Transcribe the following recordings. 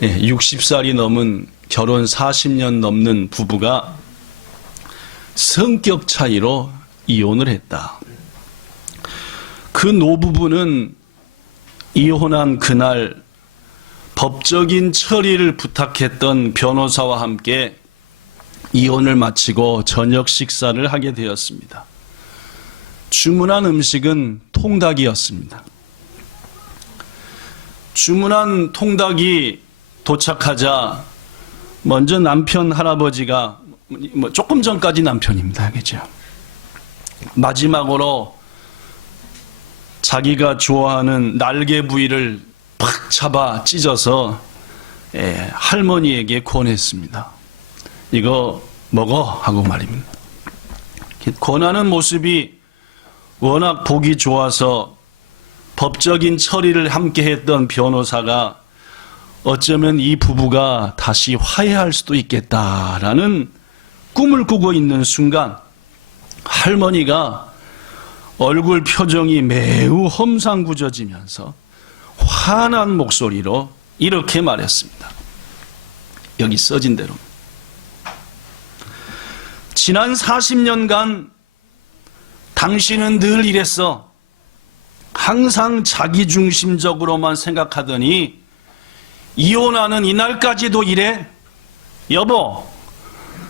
60살이 넘은 결혼 40년 넘는 부부가 성격 차이로 이혼을 했다. 그 노부부는 이혼한 그날 법적인 처리를 부탁했던 변호사와 함께 이혼을 마치고 저녁 식사를 하게 되었습니다. 주문한 음식은 통닭이었습니다. 주문한 통닭이 도착하자 먼저 남편 할아버지가 조금 전까지 남편입니다. 그죠? 마지막으로 자기가 좋아하는 날개 부위를 팍 잡아 찢어서 할머니에게 권했습니다. 이거 먹어 하고 말입니다. 권하는 모습이 워낙 보기 좋아서 법적인 처리를 함께 했던 변호사가 어쩌면 이 부부가 다시 화해할 수도 있겠다라는 꿈을 꾸고 있는 순간 할머니가 얼굴 표정이 매우 험상궂어지면서 화난 목소리로 이렇게 말했습니다. 여기 써진 대로. 지난 40년간 당신은 늘 이랬어. 항상 자기중심적으로만 생각하더니 이혼하는 이날까지도 이래? 여보,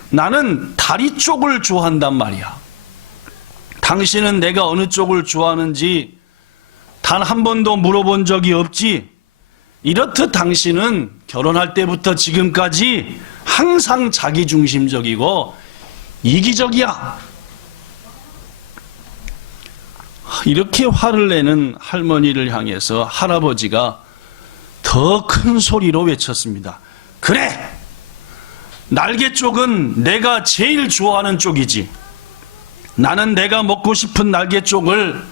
나는 다리 쪽을 좋아한단 말이야. 당신은 내가 어느 쪽을 좋아하는지 단 한 번도 물어본 적이 없지? 이렇듯 당신은 결혼할 때부터 지금까지 항상 자기중심적이고 이기적이야. 이렇게 화를 내는 할머니를 향해서 할아버지가 더 큰 소리로 외쳤습니다. 그래! 날개 쪽은 내가 제일 좋아하는 쪽이지. 나는 내가 먹고 싶은 날개 쪽을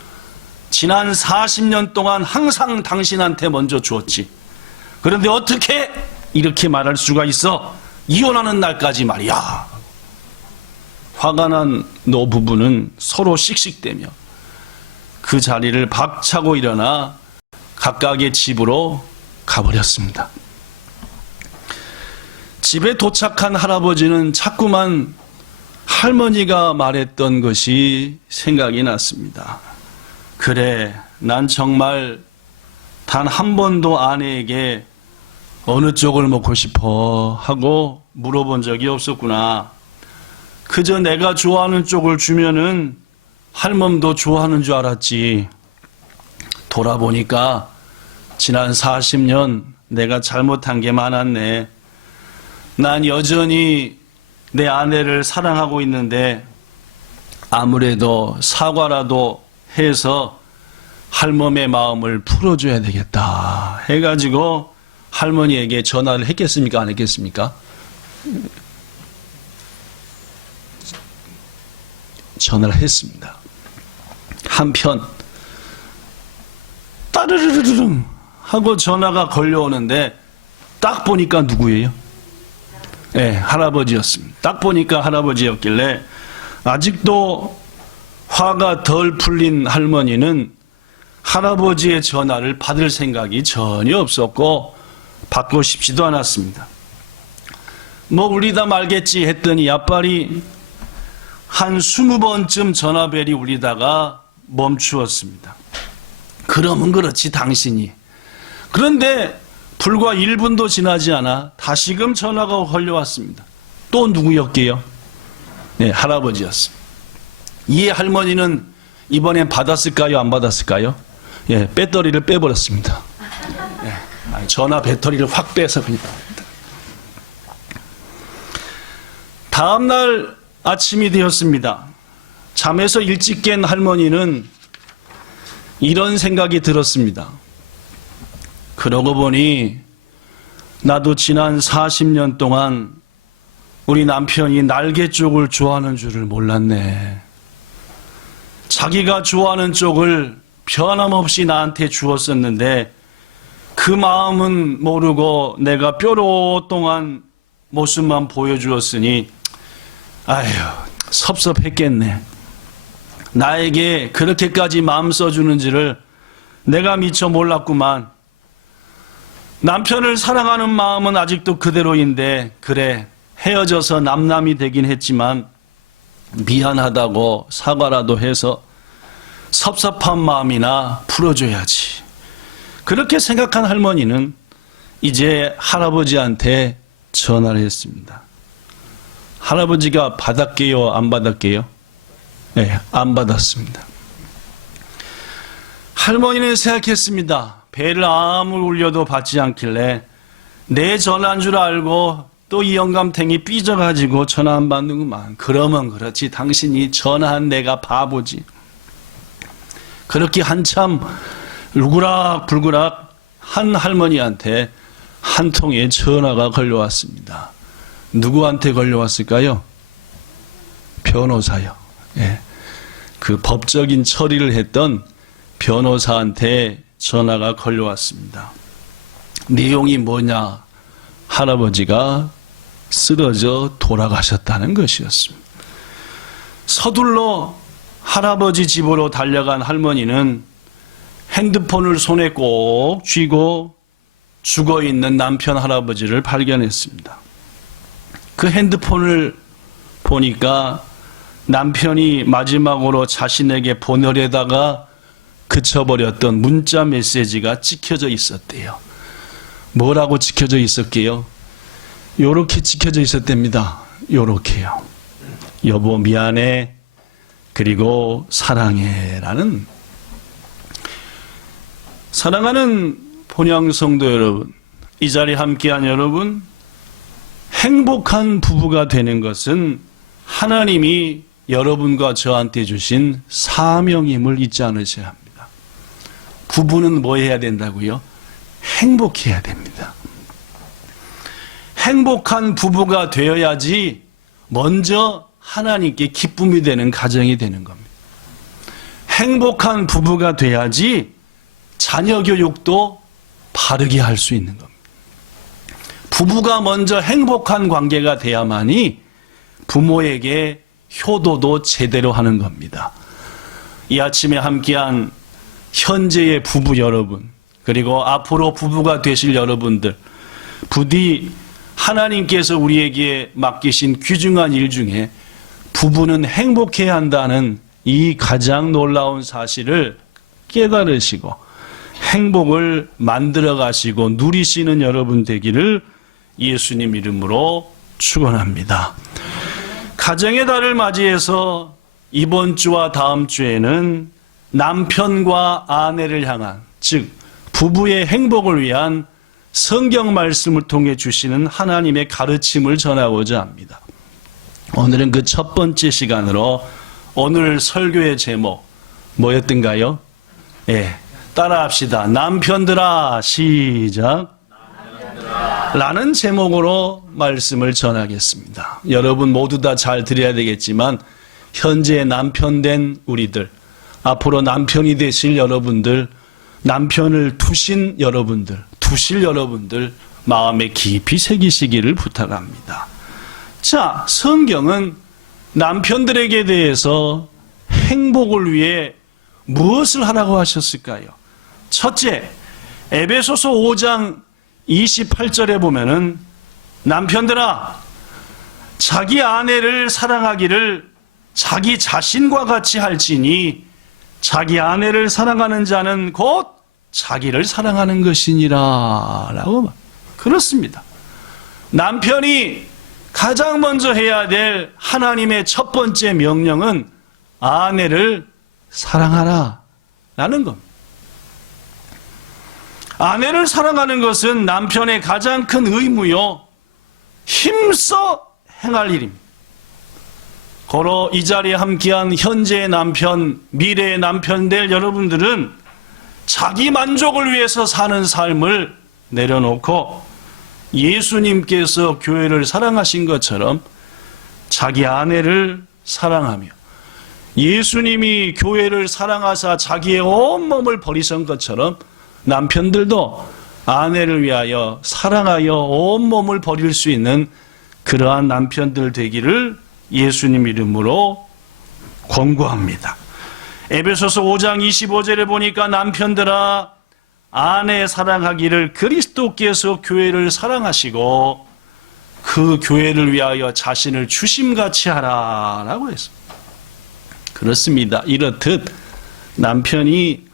지난 40년 동안 항상 당신한테 먼저 주었지. 그런데 어떻게 이렇게 말할 수가 있어? 이혼하는 날까지 말이야. 화가 난 노부부는 서로 씩씩대며 그 자리를 박차고 일어나 각각의 집으로 가버렸습니다. 집에 도착한 할아버지는 자꾸만 할머니가 말했던 것이 생각이 났습니다. 그래, 난 정말 단 한 번도 아내에게 어느 쪽을 먹고 싶어 하고 물어본 적이 없었구나. 그저 내가 좋아하는 쪽을 주면은 할멈도 좋아하는 줄 알았지. 돌아보니까 지난 40년 내가 잘못한 게 많았네. 난 여전히 내 아내를 사랑하고 있는데 아무래도 사과라도 해서 할멈의 마음을 풀어줘야 되겠다 해가지고 할머니에게 전화를 했겠습니까? 안 했겠습니까? 전화를 했습니다. 한편 따르르르릉 하고 전화가 걸려오는데 딱 보니까 누구예요? 네, 할아버지였습니다. 딱 보니까 할아버지였길래 아직도 화가 덜 풀린 할머니는 할아버지의 전화를 받을 생각이 전혀 없었고 받고 싶지도 않았습니다. 뭐 울리다 말겠지 했더니 앞발이 한 20번쯤 전화벨이 울리다가 멈추었습니다. 그러면 그렇지 당신이. 그런데 불과 1분도 지나지 않아 다시금 전화가 걸려왔습니다. 또 누구였게요? 네, 할아버지였습니다. 이 할머니는 이번엔 받았을까요? 안 받았을까요? 예, 배터리를 빼버렸습니다. 예, 전화 배터리를 확 빼서 그냥. 다음날 아침이 되었습니다. 잠에서 일찍 깬 할머니는 이런 생각이 들었습니다. 그러고 보니 나도 지난 40년 동안 우리 남편이 날개 쪽을 좋아하는 줄을 몰랐네. 자기가 좋아하는 쪽을 변함없이 나한테 주었었는데 그 마음은 모르고 내가 뾰로통한 모습만 보여주었으니 아휴 섭섭했겠네. 나에게 그렇게까지 마음 써주는지를 내가 미처 몰랐구만. 남편을 사랑하는 마음은 아직도 그대로인데, 그래, 헤어져서 남남이 되긴 했지만 미안하다고 사과라도 해서 섭섭한 마음이나 풀어줘야지. 그렇게 생각한 할머니는 이제 할아버지한테 전화를 했습니다. 할아버지가 받았게요, 안 받았게요? 네, 안 받았습니다. 할머니는 생각했습니다. 배를 아무리 울려도 받지 않길래 내 전화인 줄 알고 또 이 영감탱이 삐져가지고 전화 안 받는구만. 그러면 그렇지, 당신이 전화한 내가 바보지. 그렇게 한참 울그락불그락 한 할머니한테 한 통의 전화가 걸려왔습니다. 누구한테 걸려왔을까요? 변호사요. 예. 그 법적인 처리를 했던 변호사한테 전화가 걸려왔습니다. 내용이 뭐냐? 할아버지가 쓰러져 돌아가셨다는 것이었습니다. 서둘러 할아버지 집으로 달려간 할머니는 핸드폰을 손에 꼭 쥐고 죽어있는 남편 할아버지를 발견했습니다. 그 핸드폰을 보니까 남편이 마지막으로 자신에게 보내려다가 그쳐버렸던 문자 메시지가 찍혀져 있었대요. 뭐라고 찍혀져 있었게요? 요렇게 찍혀져 있었답니다. 요렇게요. 여보 미안해, 그리고 사랑해 라는. 사랑하는 본향성도 여러분, 이 자리에 함께한 여러분, 행복한 부부가 되는 것은 하나님이 여러분과 저한테 주신 사명임을 잊지 않으셔야 합니다. 부부는 뭐 해야 된다고요? 행복해야 됩니다. 행복한 부부가 되어야지 먼저 하나님께 기쁨이 되는 가정이 되는 겁니다. 행복한 부부가 돼야지 자녀 교육도 바르게 할 수 있는 겁니다. 부부가 먼저 행복한 관계가 돼야만이 부모에게 효도도 제대로 하는 겁니다. 이 아침에 함께한 현재의 부부 여러분, 그리고 앞으로 부부가 되실 여러분들, 부디 하나님께서 우리에게 맡기신 귀중한 일 중에 부부는 행복해야 한다는 이 가장 놀라운 사실을 깨달으시고 행복을 만들어 가시고 누리시는 여러분 되기를 예수님 이름으로 축원합니다. 가정의 달을 맞이해서 이번 주와 다음 주에는 남편과 아내를 향한, 즉 부부의 행복을 위한 성경 말씀을 통해 주시는 하나님의 가르침을 전하고자 합니다. 오늘은 그 첫 번째 시간으로 오늘 설교의 제목 뭐였던가요? 예, 따라합시다. 남편들아, 시작. 라는 제목으로 말씀을 전하겠습니다. 여러분 모두 다 잘 들어야 되겠지만 현재 남편 된 우리들, 앞으로 남편이 되실 여러분들, 남편을 두신 여러분들, 두실 여러분들 마음에 깊이 새기시기를 부탁합니다. 자, 성경은 남편들에게 대해서 행복을 위해 무엇을 하라고 하셨을까요? 첫째, 에베소서 5장 28절에 보면은 남편들아, 자기 아내를 사랑하기를 자기 자신과 같이 할지니 자기 아내를 사랑하는 자는 곧 자기를 사랑하는 것이니라 라고. 그렇습니다. 남편이 가장 먼저 해야 될 하나님의 첫 번째 명령은 아내를 사랑하라 라는 겁니다. 아내를 사랑하는 것은 남편의 가장 큰 의무요, 힘써 행할 일입니다. 고로 이 자리에 함께한 현재의 남편, 미래의 남편 될 여러분들은 자기 만족을 위해서 사는 삶을 내려놓고 예수님께서 교회를 사랑하신 것처럼 자기 아내를 사랑하며, 예수님이 교회를 사랑하사 자기의 온몸을 버리신 것처럼 남편들도 아내를 위하여 사랑하여 온몸을 버릴 수 있는 그러한 남편들 되기를 예수님 이름으로 권고합니다. 에베소서 5장 25절에 보니까 남편들아, 아내 사랑하기를 그리스도께서 교회를 사랑하시고 그 교회를 위하여 자신을 주심같이 하라라고 했습니다. 그렇습니다. 이렇듯 남편이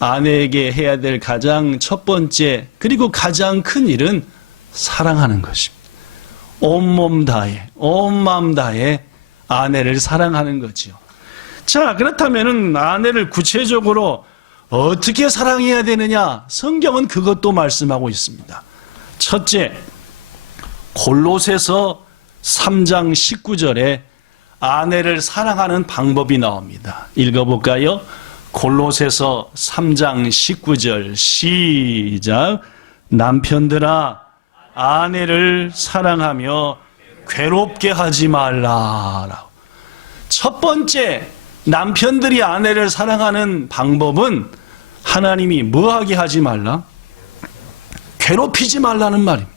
아내에게 해야 될 가장 첫 번째 그리고 가장 큰 일은 사랑하는 것입니다. 온몸 다해, 온 마음 다해 아내를 사랑하는 거지요. 자, 그렇다면은 아내를 구체적으로 어떻게 사랑해야 되느냐? 성경은 그것도 말씀하고 있습니다. 첫째, 골로새서 3장 19절에 아내를 사랑하는 방법이 나옵니다. 읽어볼까요? 골로새서 3장 19절 시작. 남편들아 아내를 사랑하며 괴롭게 하지 말라. 첫 번째, 남편들이 아내를 사랑하는 방법은 하나님이 뭐하게 하지 말라? 괴롭히지 말라는 말입니다.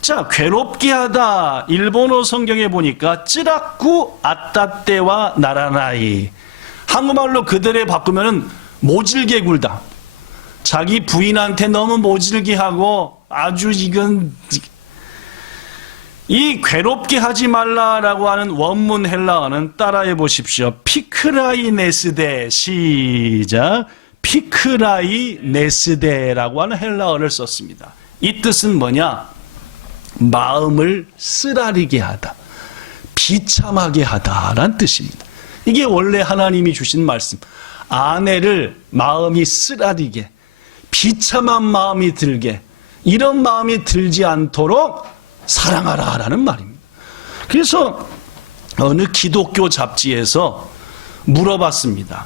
자, 괴롭게 하다 일본어 성경에 보니까 쯔라쿠 아따떼와 나라나이, 한국말로 그대로 바꾸면은 모질게 굴다. 자기 부인한테 너무 모질게 하고 아주 이건 이 괴롭게 하지 말라라고 하는 원문 헬라어는 따라해 보십시오. 피크라이 네스데 시작. 피크라이 네스데라고 하는 헬라어를 썼습니다. 이 뜻은 뭐냐? 마음을 쓰라리게 하다, 비참하게 하다라는 뜻입니다. 이게 원래 하나님이 주신 말씀. 아내를 마음이 쓰라리게, 비참한 마음이 들게, 이런 마음이 들지 않도록 사랑하라라는 말입니다. 그래서 어느 기독교 잡지에서 물어봤습니다.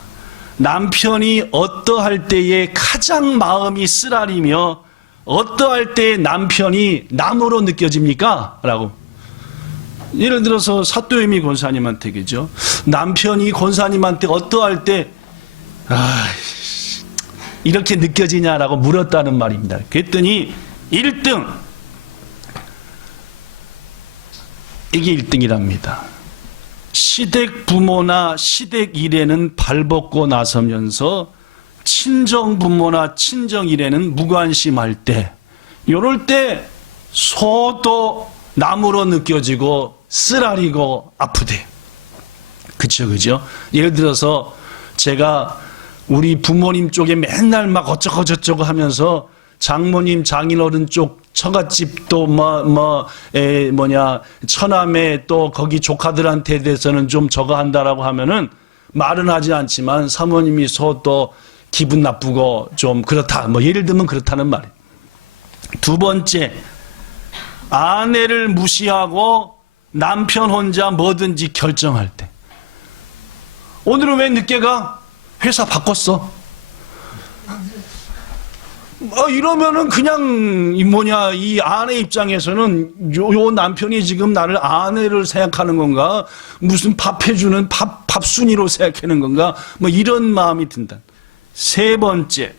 남편이 어떠할 때에 가장 마음이 쓰라리며 어떠할 때에 남편이 남으로 느껴집니까? 라고. 예를 들어서 사또예미 권사님한테 그죠? 남편이 권사님한테 어떠할 때 이렇게 느껴지냐라고 물었다는 말입니다. 그랬더니 1등, 이게 1등이랍니다. 시댁 부모나 시댁 일에는 발벗고 나서면서 친정 부모나 친정 일에는 무관심할 때, 이럴 때 소도 남으로 느껴지고 쓰라리고 아프대. 그죠? 예를 들어서 제가 우리 부모님 쪽에 맨날 막 어쩌고 하면서 장모님 장인어른 쪽 처갓집도 처남에 또 거기 조카들한테 대해서는 좀 저거 한다라고 하면은 말은 하지 않지만 사모님이 또 기분 나쁘고 좀 그렇다. 예를 들면 그렇다는 말이에요. 두 번째, 아내를 무시하고 남편 혼자 뭐든지 결정할 때. 오늘은 왜 늦게 가? 회사 바꿨어. 이러면은 그냥 이 아내 입장에서는 요 남편이 지금 나를 아내를 생각하는 건가? 무슨 밥 해주는 밥순이로 생각하는 건가? 이런 마음이 든다. 세 번째,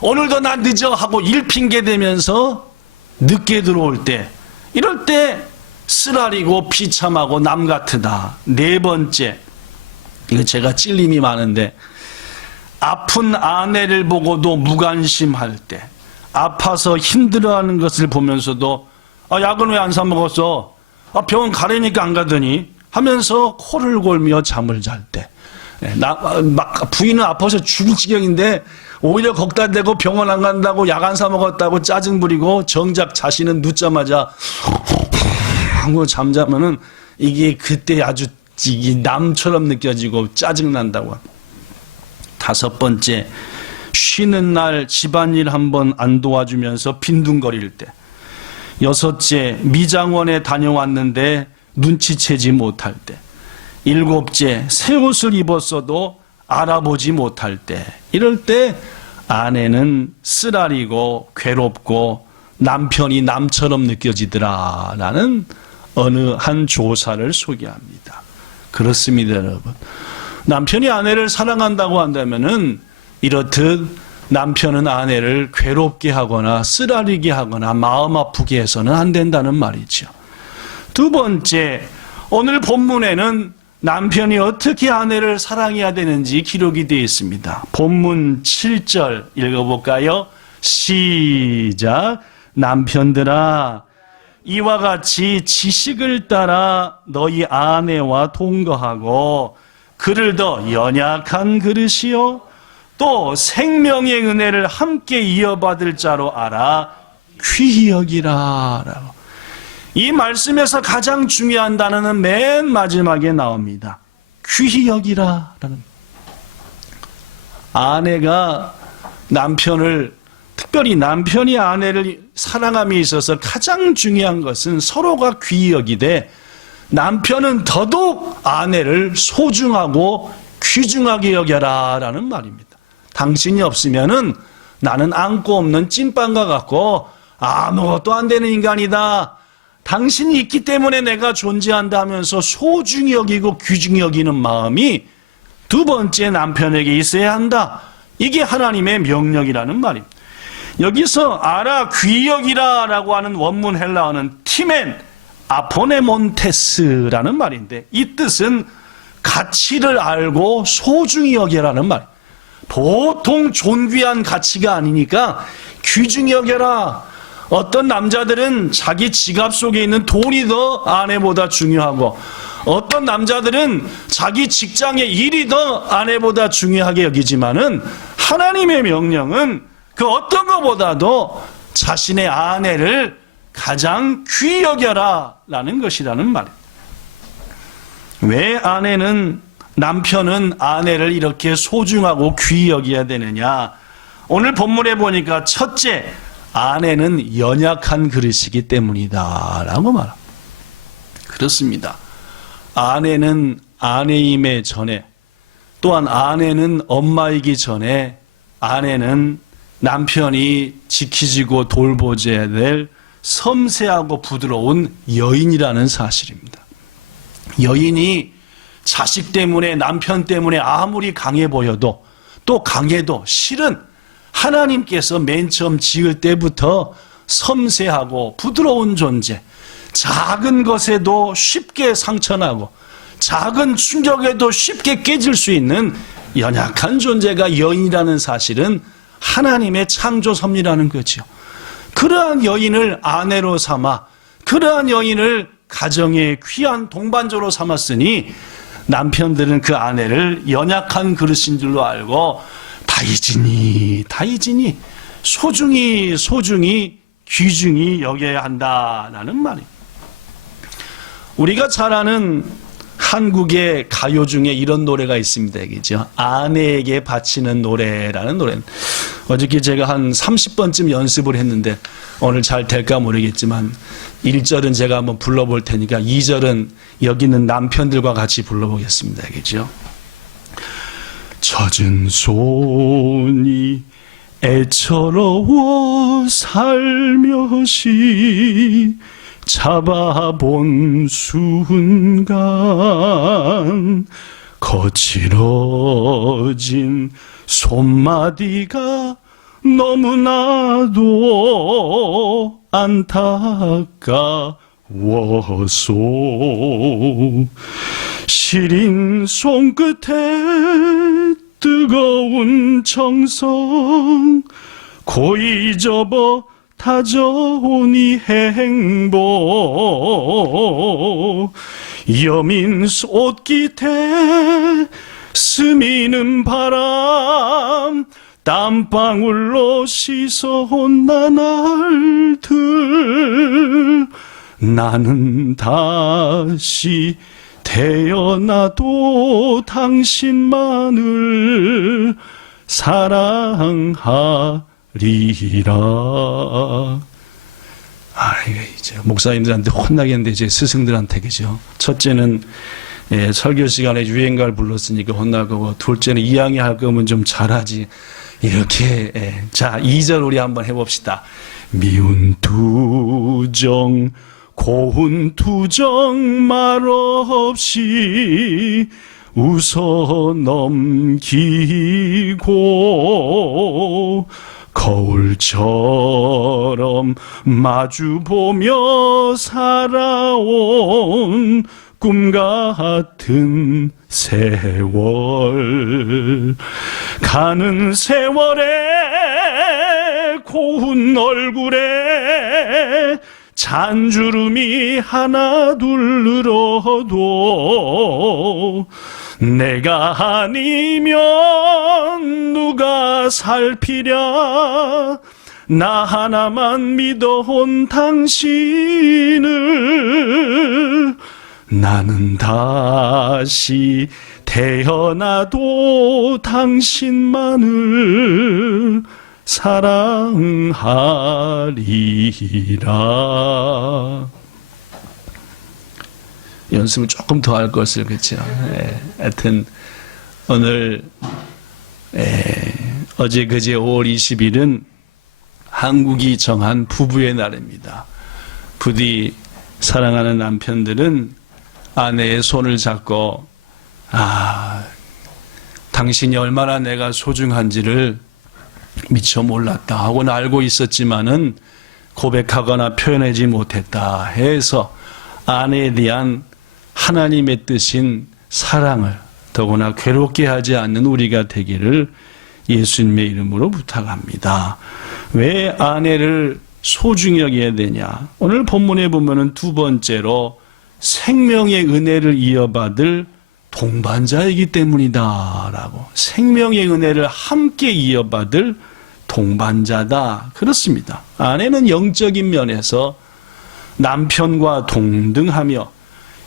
오늘도 나 늦어 하고 일 핑계 대면서 늦게 들어올 때, 이럴 때 쓰라리고 비참하고 남 같으다. 네 번째, 이거 제가 찔림이 많은데, 아픈 아내를 보고도 무관심할 때, 아파서 힘들어하는 것을 보면서도 약은 왜 안 사 먹었어? 병원 가려니까 안 가더니 하면서 코를 골며 잠을 잘 때, 부인은 아파서 죽을 지경인데 오히려 거기다 대고 병원 안 간다고 약 안 사 먹었다고 짜증 부리고 정작 자신은 눕자마자 하고 잠자면은 이게 그때 아주 남처럼 느껴지고 짜증 난다고. 다섯 번째, 쉬는 날 집안일 한번 안 도와주면서 빈둥거릴 때. 여섯째, 미장원에 다녀왔는데 눈치채지 못할 때. 일곱째, 새 옷을 입었어도 알아보지 못할 때. 이럴 때 아내는 쓰라리고 괴롭고 남편이 남처럼 느껴지더라라는 어느 한 조사를 소개합니다. 그렇습니다, 여러분. 남편이 아내를 사랑한다고 한다면은 이렇듯 남편은 아내를 괴롭게 하거나 쓰라리게 하거나 마음 아프게 해서는 안 된다는 말이죠. 두 번째, 오늘 본문에는 남편이 어떻게 아내를 사랑해야 되는지 기록이 되어 있습니다. 본문 7절 읽어볼까요? 시작. 남편들아, 이와 같이 지식을 따라 너희 아내와 동거하고 그를 더 연약한 그릇이요 또 생명의 은혜를 함께 이어받을 자로 알아 귀히 여기라. 라고. 이 말씀에서 가장 중요한 단어는 맨 마지막에 나옵니다. 귀히 여기라. 라는. 아내가 남편을, 특별히 남편이 아내를 사랑함에 있어서 가장 중요한 것은 서로가 귀히 여기되 남편은 더더욱 아내를 소중하고 귀중하게 여겨라 라는 말입니다. 당신이 없으면은 나는 안고 없는 찐빵과 같고 아무것도 안 되는 인간이다. 당신이 있기 때문에 내가 존재한다 하면서 소중히 여기고 귀중히 여기는 마음이 두 번째 남편에게 있어야 한다. 이게 하나님의 명령이라는 말입니다. 여기서 알아 귀히 여기라 라고 하는 원문 헬라어는 티멘 아포네몬테스라는 말인데 이 뜻은 가치를 알고 소중히 여겨라는 말. 보통 존귀한 가치가 아니니까 귀중히 여겨라. 어떤 남자들은 자기 지갑 속에 있는 돈이 더 아내보다 중요하고 어떤 남자들은 자기 직장의 일이 더 아내보다 중요하게 여기지만은 하나님의 명령은 그 어떤 것보다도 자신의 아내를 가장 귀히 여겨라 라는 것이라는 말이에요. 왜 남편은 아내를 이렇게 소중하고 귀히 여겨야 되느냐? 오늘 본문에 보니까 첫째, 아내는 연약한 그릇이기 때문이다 라고 말합니다. 그렇습니다. 아내는 아내임에 전에, 또한 아내는 엄마이기 전에 아내는 남편이 지키지고 돌보셔야 될 섬세하고 부드러운 여인이라는 사실입니다. 여인이 자식 때문에 남편 때문에 아무리 강해 보여도 또 강해도 실은 하나님께서 맨 처음 지을 때부터 섬세하고 부드러운 존재, 작은 것에도 쉽게 상처나고 작은 충격에도 쉽게 깨질 수 있는 연약한 존재가 여인이라는 사실은 하나님의 창조 섭리라는 거죠. 그러한 여인을 아내로 삼아 그러한 여인을 가정의 귀한 동반자로 삼았으니 남편들은 그 아내를 연약한 그릇인 줄로 알고 다이지니 소중히 귀중히 여겨야 한다라는 말입니다. 우리가 잘 아는 한국의 가요 중에 이런 노래가 있습니다. 그죠? 아내에게 바치는 노래라는 노래는 어저께 제가 한 30번쯤 연습을 했는데 오늘 잘 될까 모르겠지만 1절은 제가 한번 불러볼 테니까 2절은 여기 있는 남편들과 같이 불러보겠습니다. 그죠? 젖은 손이 애처로워 살며시 잡아본 순간 거칠어진 손마디가 너무나도 안타까워서 시린 손끝에 뜨거운 정성 고이 접어 다져온 이 행복 여민 옷깃에 스미는 바람 땀방울로 씻어온 나날들 나는 다시 태어나도 당신만을 사랑하리라. 이거 이제 목사님들한테 혼나겠는데 제 스승들한테 그죠. 첫째는 설교 시간에 유행가를 불렀으니까 혼나고 둘째는 2학년 할 거면 좀 잘하지. 이렇게 자 2절 우리 한번 해봅시다. 미운 투정 고운 투정 말없이 웃어 넘기고 거울처럼 마주보며 살아온 꿈 같은 세월 가는 세월에 고운 얼굴에 잔주름이 하나 둘 늘어도 내가 아니면 누가 살피랴 나 하나만 믿어온 당신을 나는 다시 태어나도 당신만을 사랑하리라. 연습을 조금 더 할 것을, 그렇죠? 하여튼 오늘 어제 그제 5월 20일은 한국이 정한 부부의 날입니다. 부디 사랑하는 남편들은 아내의 손을 잡고 당신이 얼마나 내가 소중한지를 미처 몰랐다 하고는 알고 있었지만은 고백하거나 표현하지 못했다 해서 아내에 대한 하나님의 뜻인 사랑을 더구나 괴롭게 하지 않는 우리가 되기를 예수님의 이름으로 부탁합니다. 왜 아내를 소중히 여겨야 되냐? 오늘 본문에 보면은 두 번째로 생명의 은혜를 이어받을 동반자이기 때문이다라고. 생명의 은혜를 함께 이어받을 동반자다. 그렇습니다. 아내는 영적인 면에서 남편과 동등하며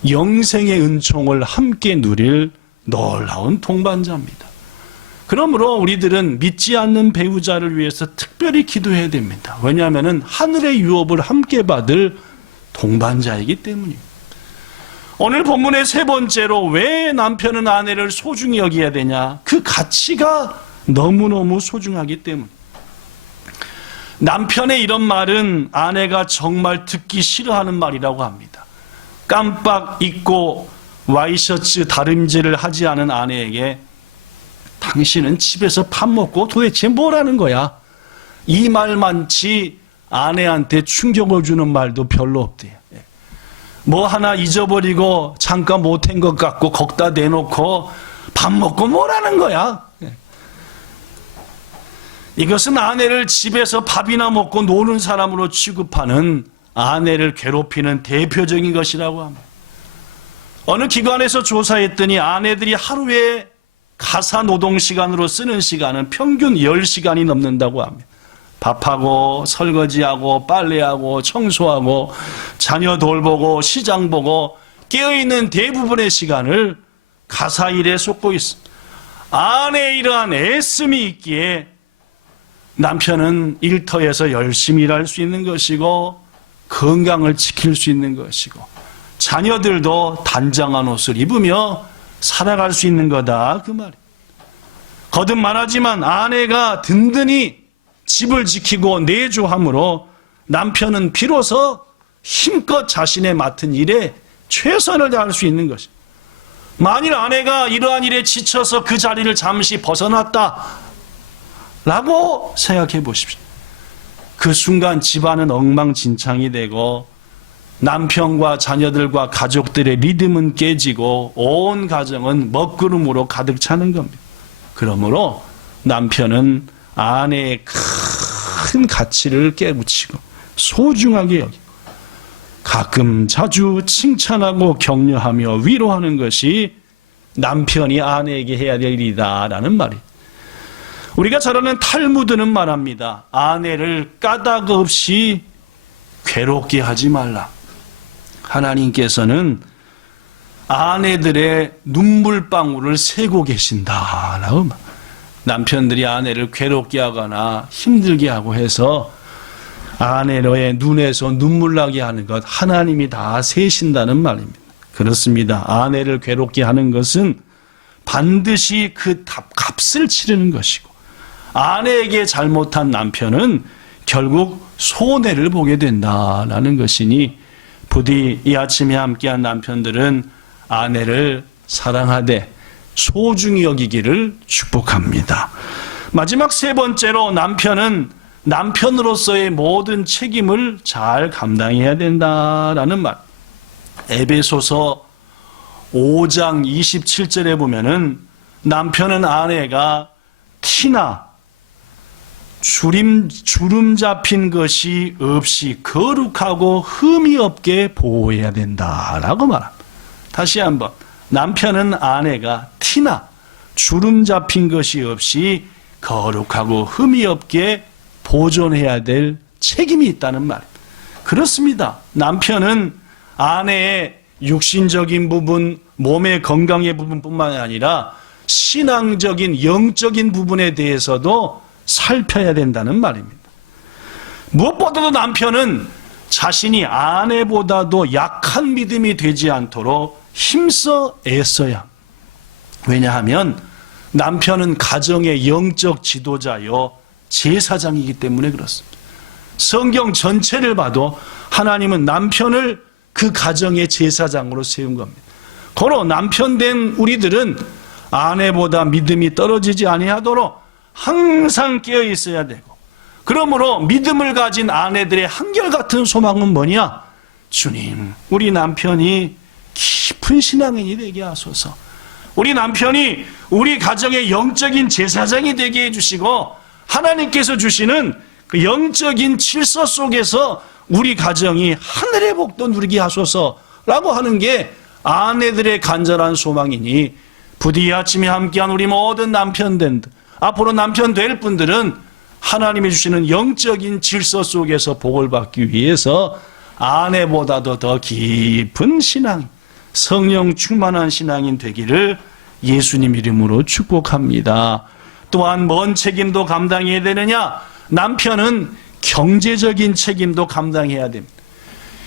영생의 은총을 함께 누릴 놀라운 동반자입니다. 그러므로 우리들은 믿지 않는 배우자를 위해서 특별히 기도해야 됩니다. 왜냐하면 하늘의 유업을 함께 받을 동반자이기 때문입니다. 오늘 본문의 세 번째로 왜 남편은 아내를 소중히 여겨야 되냐? 그 가치가 너무너무 소중하기 때문입니다. 남편의 이런 말은 아내가 정말 듣기 싫어하는 말이라고 합니다. 깜빡 잊고 와이셔츠 다림질을 하지 않은 아내에게 당신은 집에서 밥 먹고 도대체 뭐라는 거야? 이 말만치 아내한테 충격을 주는 말도 별로 없대요. 뭐 하나 잊어버리고 잠깐 못한 것 같고 거기다 내놓고 밥 먹고 뭐라는 거야? 이것은 아내를 집에서 밥이나 먹고 노는 사람으로 취급하는 아내를 괴롭히는 대표적인 것이라고 합니다. 어느 기관에서 조사했더니 아내들이 하루에 가사 노동 시간으로 쓰는 시간은 평균 10시간이 넘는다고 합니다. 밥하고 설거지하고 빨래하고 청소하고 자녀 돌보고 시장 보고 깨어있는 대부분의 시간을 가사 일에 쏟고 있습니다. 아내의 이러한 애씀이 있기에 남편은 일터에서 열심히 일할 수 있는 것이고 건강을 지킬 수 있는 것이고 자녀들도 단정한 옷을 입으며 살아갈 수 있는 거다 그 말이에요. 거듭 말하지만 아내가 든든히 집을 지키고 내조함으로 남편은 비로소 힘껏 자신의 맡은 일에 최선을 다할 수 있는 것이에요. 만일 아내가 이러한 일에 지쳐서 그 자리를 잠시 벗어났다 라고 생각해 보십시오. 그 순간 집안은 엉망진창이 되고 남편과 자녀들과 가족들의 리듬은 깨지고 온 가정은 먹구름으로 가득 차는 겁니다. 그러므로 남편은 아내의 큰 가치를 깨우치고 소중하게 여기고 가끔 자주 칭찬하고 격려하며 위로하는 것이 남편이 아내에게 해야 될 일이다라는 말이에요. 우리가 잘 아는 탈무드는 말합니다. 아내를 까닭 없이 괴롭게 하지 말라. 하나님께서는 아내들의 눈물방울을 세고 계신다라고. 남편들이 아내를 괴롭게 하거나 힘들게 하고 해서 아내의 눈에서 눈물 나게 하는 것 하나님이 다 세신다는 말입니다. 그렇습니다. 아내를 괴롭게 하는 것은 반드시 그 값을 치르는 것이고 아내에게 잘못한 남편은 결국 손해를 보게 된다라는 것이니 부디 이 아침에 함께한 남편들은 아내를 사랑하되 소중히 여기기를 축복합니다. 마지막 세 번째로 남편은 남편으로서의 모든 책임을 잘 감당해야 된다라는 말. 에베소서 5장 27절에 보면은 남편은 아내가 티나 주름 잡힌 것이 없이 거룩하고 흠이 없게 보호해야 된다라고 말합니다. 다시 한번, 남편은 아내가 티나 주름 잡힌 것이 없이 거룩하고 흠이 없게 보존해야 될 책임이 있다는 말입니다. 그렇습니다. 남편은 아내의 육신적인 부분, 몸의 건강의 부분뿐만 아니라 신앙적인 영적인 부분에 대해서도 살펴야 된다는 말입니다. 무엇보다도 남편은 자신이 아내보다도 약한 믿음이 되지 않도록 힘써 애써야 합니다. 왜냐하면 남편은 가정의 영적 지도자요 제사장이기 때문에 그렇습니다. 성경 전체를 봐도 하나님은 남편을 그 가정의 제사장으로 세운 겁니다. 고로 남편된 우리들은 아내보다 믿음이 떨어지지 아니하도록 항상 깨어 있어야 되고, 그러므로 믿음을 가진 아내들의 한결같은 소망은 뭐냐? 주님, 우리 남편이 깊은 신앙인이 되게 하소서. 우리 남편이 우리 가정의 영적인 제사장이 되게 해주시고, 하나님께서 주시는 그 영적인 질서 속에서 우리 가정이 하늘의 복도 누리게 하소서라고 하는 게 아내들의 간절한 소망이니, 부디 아침에 함께한 우리 모든 남편들, 앞으로 남편 될 분들은 하나님이 주시는 영적인 질서 속에서 복을 받기 위해서 아내보다도 더 깊은 신앙, 성령 충만한 신앙인 되기를 예수님 이름으로 축복합니다. 또한 뭔 책임도 감당해야 되느냐? 남편은 경제적인 책임도 감당해야 됩니다.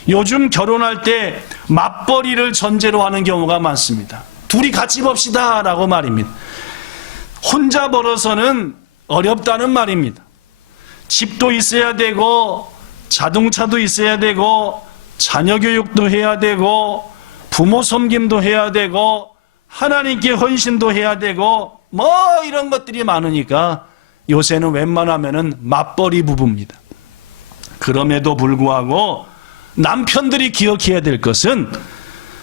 요즘 결혼할 때 맞벌이를 전제로 하는 경우가 많습니다. 둘이 같이 봅시다 라고 말입니다. 혼자 벌어서는 어렵다는 말입니다. 집도 있어야 되고, 자동차도 있어야 되고, 자녀 교육도 해야 되고, 부모 섬김도 해야 되고, 하나님께 헌신도 해야 되고, 뭐 이런 것들이 많으니까 요새는 웬만하면은 맞벌이 부부입니다. 그럼에도 불구하고 남편들이 기억해야 될 것은,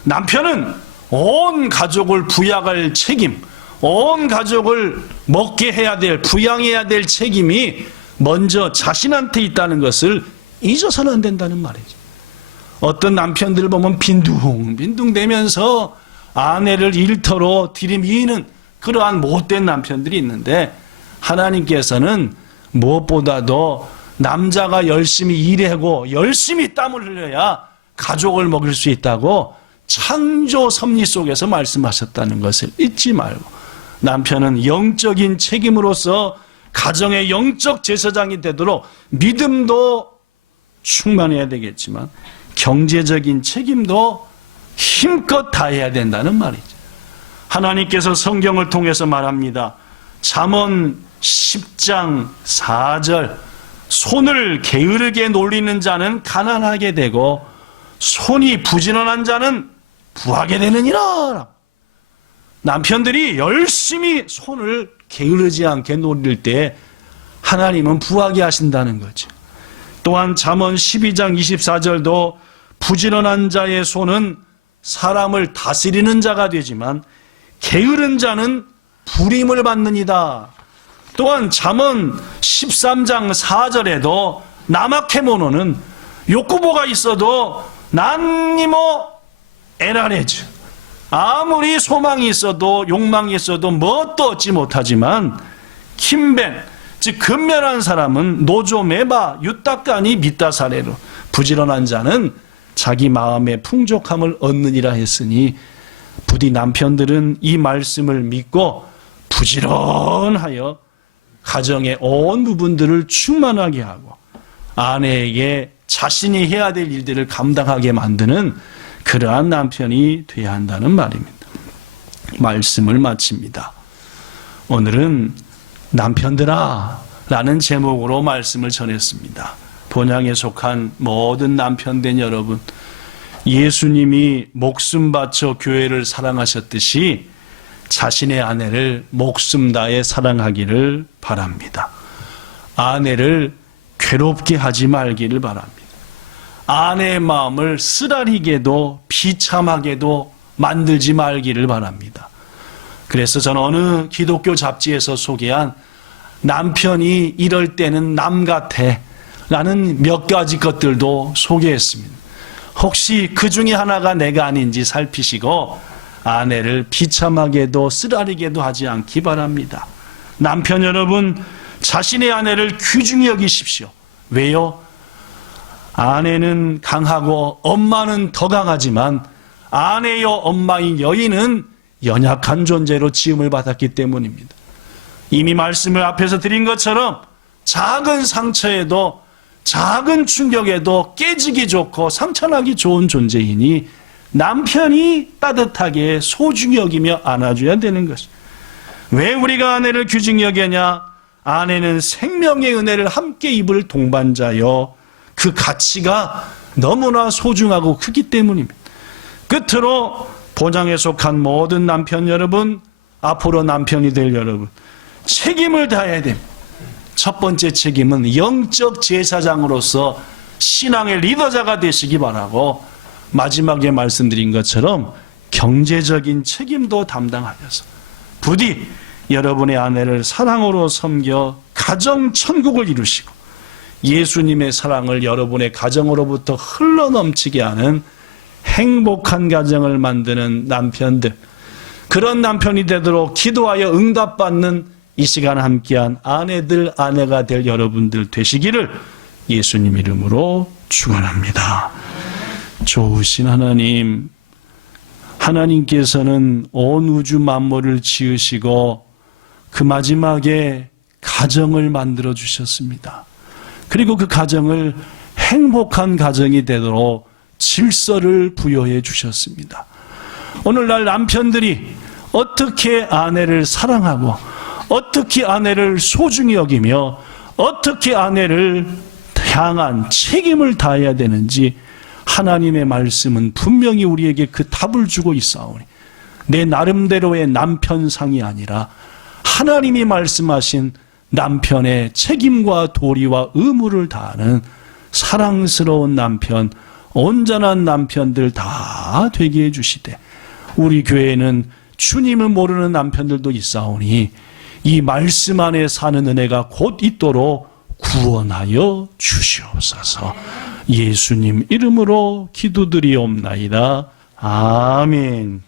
남편은 온 가족을 부양할 책임, 온 가족을 먹게 해야 될, 부양해야 될 책임이 먼저 자신한테 있다는 것을 잊어서는 안 된다는 말이죠. 어떤 남편들 보면 빈둥대면서 아내를 일터로 들이미는 그러한 못된 남편들이 있는데, 하나님께서는 무엇보다도 남자가 열심히 일하고 열심히 땀을 흘려야 가족을 먹일 수 있다고 창조 섭리 속에서 말씀하셨다는 것을 잊지 말고, 남편은 영적인 책임으로서 가정의 영적 제사장이 되도록 믿음도 충만해야 되겠지만 경제적인 책임도 힘껏 다해야 된다는 말이죠. 하나님께서 성경을 통해서 말합니다. 잠언 10장 4절, 손을 게으르게 놀리는 자는 가난하게 되고 손이 부지런한 자는 부하게 되느니라. 남편들이 열심히 손을 게으르지 않게 놀릴 때 하나님은 부하게 하신다는 거죠. 또한 잠언 12장 24절도 부지런한 자의 손은 사람을 다스리는 자가 되지만 게으른 자는 불임을 받느니라. 또한 잠언 13장 4절에도 나마케모노는 욕구보가 있어도 난니모 에라레즈, 아무리 소망이 있어도 욕망이 있어도 뭣도 얻지 못하지만 킴벤, 즉 근면한 사람은 노조메바 유따까니 미따사레로, 부지런한 자는 자기 마음의 풍족함을 얻느니라 했으니, 부디 남편들은 이 말씀을 믿고 부지런하여 가정의 온 부분들을 충만하게 하고 아내에게 자신이 해야 될 일들을 감당하게 만드는 그러한 남편이 되어야 한다는 말입니다. 말씀을 마칩니다. 오늘은 남편들아 라는 제목으로 말씀을 전했습니다. 본향에 속한 모든 남편된 여러분, 예수님이 목숨 바쳐 교회를 사랑하셨듯이 자신의 아내를 목숨 다해 사랑하기를 바랍니다. 아내를 괴롭게 하지 말기를 바랍니다. 아내의 마음을 쓰라리게도 비참하게도 만들지 말기를 바랍니다. 그래서 저는 어느 기독교 잡지에서 소개한 남편이 이럴 때는 남 같아 라는 몇 가지 것들도 소개했습니다. 혹시 그 중에 하나가 내가 아닌지 살피시고 아내를 비참하게도 쓰라리게도 하지 않기 바랍니다. 남편 여러분, 자신의 아내를 귀중히 여기십시오. 왜요? 아내는 강하고 엄마는 더 강하지만 아내여 엄마인 여인은 연약한 존재로 지음을 받았기 때문입니다. 이미 말씀을 앞에서 드린 것처럼 작은 상처에도 작은 충격에도 깨지기 좋고 상처나기 좋은 존재이니 남편이 따뜻하게 소중히 여기며 안아줘야 되는 것입니다. 왜 우리가 아내를 귀중히 여기냐? 아내는 생명의 은혜를 함께 입을 동반자요. 그 가치가 너무나 소중하고 크기 때문입니다. 끝으로 본향에 속한 모든 남편 여러분, 앞으로 남편이 될 여러분, 책임을 다해야 됩니다. 첫 번째 책임은 영적 제사장으로서 신앙의 리더자가 되시기 바라고, 마지막에 말씀드린 것처럼 경제적인 책임도 담당하여서 부디 여러분의 아내를 사랑으로 섬겨 가정 천국을 이루시고 예수님의 사랑을 여러분의 가정으로부터 흘러넘치게 하는 행복한 가정을 만드는 남편들, 그런 남편이 되도록 기도하여 응답받는 이 시간 함께한 아내들, 아내가 될 여러분들 되시기를 예수님 이름으로 축원합니다. 좋으신 하나님, 하나님께서는 온 우주 만물을 지으시고 그 마지막에 가정을 만들어 주셨습니다. 그리고 그 가정을 행복한 가정이 되도록 질서를 부여해 주셨습니다. 오늘날 남편들이 어떻게 아내를 사랑하고 어떻게 아내를 소중히 여기며 어떻게 아내를 향한 책임을 다해야 되는지 하나님의 말씀은 분명히 우리에게 그 답을 주고 있사오니 내 나름대로의 남편상이 아니라 하나님이 말씀하신 남편의 책임과 도리와 의무를 다하는 사랑스러운 남편, 온전한 남편들 다 되게 해주시되, 우리 교회에는 주님을 모르는 남편들도 있사오니 이 말씀 안에 사는 은혜가 곧 있도록 구원하여 주시옵소서. 예수님 이름으로 기도드리옵나이다. 아멘.